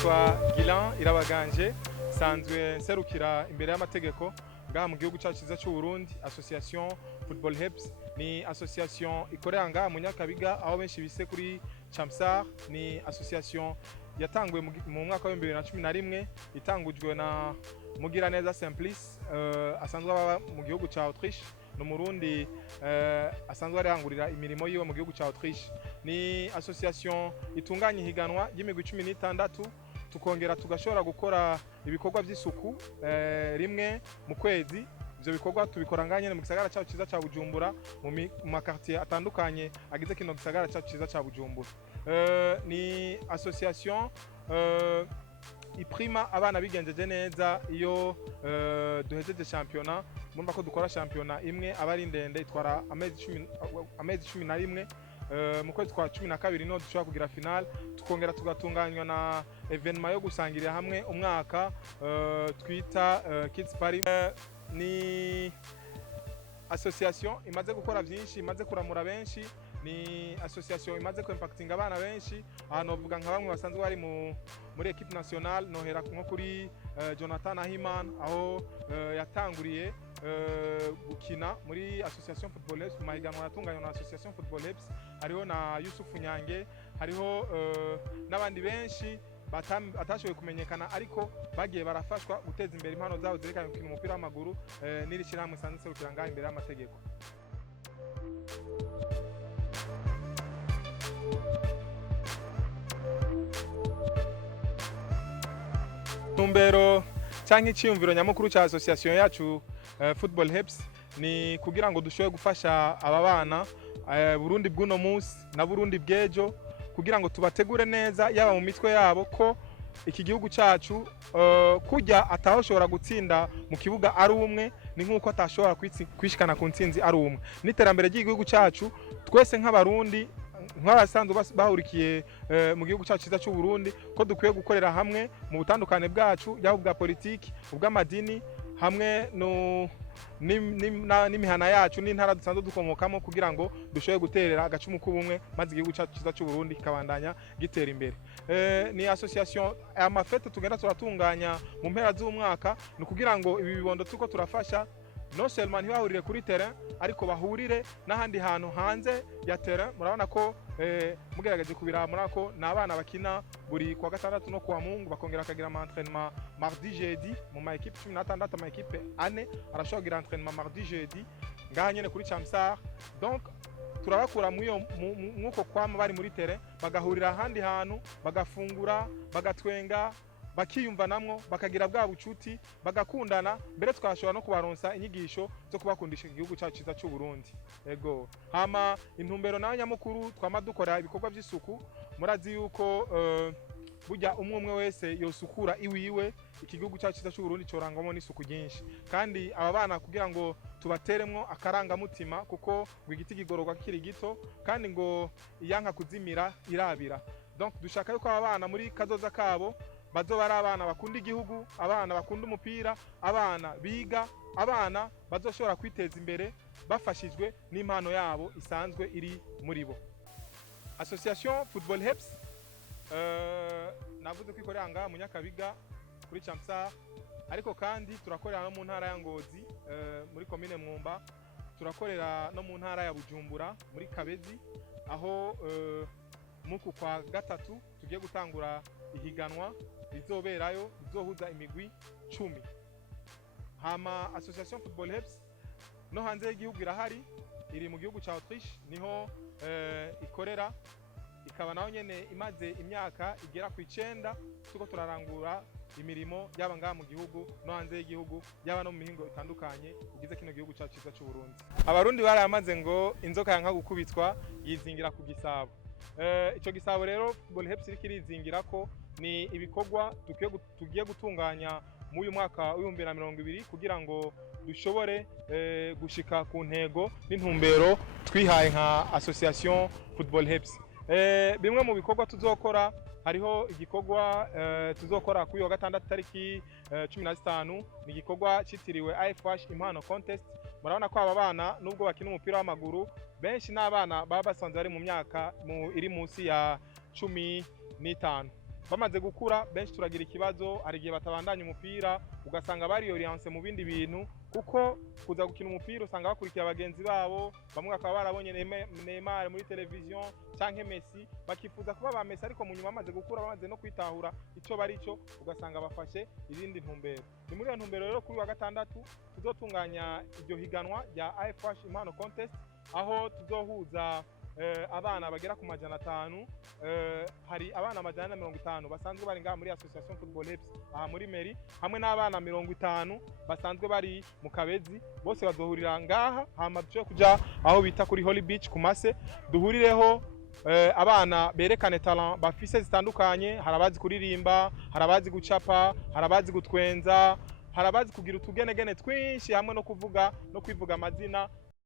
nitwa Gilan Irabaganje sanzwe nserukira imbere y'amategeko ngaha mu gihugu cyacu cyiza cy'u Burundi. Association Football Helps ni association ikorera ngaha mu Nyakabiga aho benshi bise kuri Chamsar. Ni association yatanguye mu mwaka wa 2011 itangujwe na Mugiraneza Simplice asanzwe aba mu gihugu cya Autriche, no Murundi asanzwe arangurira imirimo yiwe mu gihugu cya Autriche. Ni association itunganya higanwa y'imigwi 16 tukongera tugashobora gukora ibikorwa by'isuku rimwe mu kwezi. Ivyo bikorwa tubikora nganye mu gisagara cyacu cyiza cya Bujumbura mu makartier atandukanye agize kino gisagara cyacu cyiza cya Bujumbura. Ni association iprima abana bigenjeje neza iyo duhejeje championnat. Mumva ko dukora championnat imwe abari ndende itwara amezi 11 mu kwezi kwa 12 no dushobora kugira final, tukongera tugatunganywa na evenement yo gusangirira hamwe umwaka twita Kids Party. Ni association imaze gukora byinshi, imaze kuramura benshi, ni association imaze ko impactinga abana benshi. Ahantu bavuga nka bamwe basanzwe bari muri equipe nationale, nohera nko kuri Jonathan Ahiman aho yatanguriye gukina muri Association Football Helps, mahiganwa yatunganywa na Association Football Helps. Hariho na Yusufu Nyange, hariho n'abandi benshi batashoboye kumenyekana ariko bagiye barafashwa guteza imbere impano zabo zerekana gukina umupira w'amaguru n'iri shyirahamwe sanzwe serukira ngaha imbere y'amategeko. Tumbero canke iciyumviro nyamukuru ca association yacu Football Helps ni kugira ngo dushoboye gufasha aba bana Burundi bw'uno munsi na Burundi bw'ejo, kugira ngo tubategure neza yaba mu mitwe yabo ko iki gihugu cyacu kujya atahoshobora gutsinda mu kibuga ari umwe, ni nkuko atashobora kwishikana ku ntsinzi ari umwe. N'iterambere ry'igihugu cyacu twese nk'abarundi nk'abasanzwe bahurikiye mu gihugu cyacu cyiza cy'u Burundi ko dukwiye gukorera hamwe mu butandukane bwacu, yaba ubwa politiki, ubw'amadini, hamwe n'imihana yacu n'intara dusanzwe dukomokamo, kugira ngo dushoboye guterera agacumu k'ubumwe maze igihugu cyacu cyiza cy'u Burundi kikabandanya gitera imbere. Ni association amafete tugenda turatunganya mu mpera z'umwaka, ni kugira ngo ibi bibondo tuko turafasha no seulement ntibahurire kuri terrain ariko bahurire n'ahandi hantu hanze ya terrain. Murabona ko mugerageje kubiraba ko n'abana bakina buri kwa gatandatu no kwa Mungu, bakongera akagira entraînement mardi jeudi mu ma équipe 16, ama équipe ane arashobora kugira entraînement mardi jeudi ngaha nyene kuri Chamsar. Donc turabakura mwuko kwama bari muri terrain bagahurira ahandi hantu bagafungura bagatwenga bakiyumva namwo bakagira bwa bucuti bagakundana, mbere twashobora no kubaronsa inyigisho zo kubakundisha igihugu cyacu cyiza cy'u Burundi. Ego hama intumbero nayo nyamukuru twama dukora ibikorwa by'isuku. Murazi yuko burya umwe wese yosukura iwiwe, igihugu cyacu cyiza cy'u Burundi corangwamo n'isuku ryinshi, kandi aba bana kugira ngo tubateremwo akarangamutima, kuko ngo igiti gigororwa kiri gito kandi ngo iyanka kuzimira irabira. Donc dushaka yuko aba bana muri kazoza kabo bazoba ari abana bakunda igihugu, abana bakunda umupira, abana biga, abana bazoshobora kwiteza imbere bafashijwe n'impano yabo isanzwe iri muri bo. Association Football Helps navuze ko ikorera ngaha mu Nyakabiga kuri Chamsar, ariko kandi turakorera no mu ntara ya Ngozi muri commune Mwumba, turakorera no mu ntara ya Bujumbura muri Kabezi, aho muku kwa gatatu tugiye gutangura ihiganwa rizoberayo rizohuza imigwi 10. Hama Association Football Helps no hanze y'igihugu irahari, iri mu gihugu cya Autriche niho ikorera, ikaba naho nyene imaze imyaka igera ku 9 tuko turarangura imirimo yaba ngaha mu gihugu no hanze y'igihugu, yaba no mu mihingo itandukanye igize kino gihugu cyacu cyiza cy'u Burundi. Abarundi baramaze ngo inzoka yanka gukubitwa yizingira ku gisabo. Ico gisabo rero Football Helps iri kirizingira ko ni ibikorwa tugiye gutunganya mu uyu mwaka wa 2020 kugira ngo dushobore gushika ku ntego n'intumbero twihaye nka Association Football Helps. Bimwe mu bikorwa tuzokora, hariho igikorwa tuzokora kuri wa gatandatu tariki 15, ni igikorwa citiriwe AFH Impano Contest. Murabona ko aba bana nubwo bakina umupira w'amaguru benshi n'abana baba basanzwe bari mu myaka iri munsi ya 15. bamaze gukura benshi turagira ikibazo hari igihe batabandanya umupira ugasanga bari orienté mu bindi bintu kuko kuza gukina umupira usanga bakurikira abagenzi babo bamwe bakaba barabonye Neymar muri television canke Messi bakifuza kuba ba Messi ariko mu nyuma bamaze gukura bamaze no kwitahura ico bari cyo ugasanga bafashe irindi ntumbero. Ni muri iyo ntumbero rero kuri wa gatandatu tuzotunganya iryo higanwa rya AFH Impano Contest aho tuzohuza abana bagera ku majana 5 hari abana amajana 50 basanzwe bari ngaha muri Association Football Labs aha muri Meri hamwe n'abana 50 basanzwe bari mu Kabezi bose bazohurira ngaha hama cyo kuja aho bita kuri Holy Beach ku Mase duhurireho abana berekane talent bafise zitandukanye harabazi kuririmba harabazi gucapa harabazi gutwenza harabazi kugira utugenegene twinshi hamwe no kuvuga no kwivuga amazina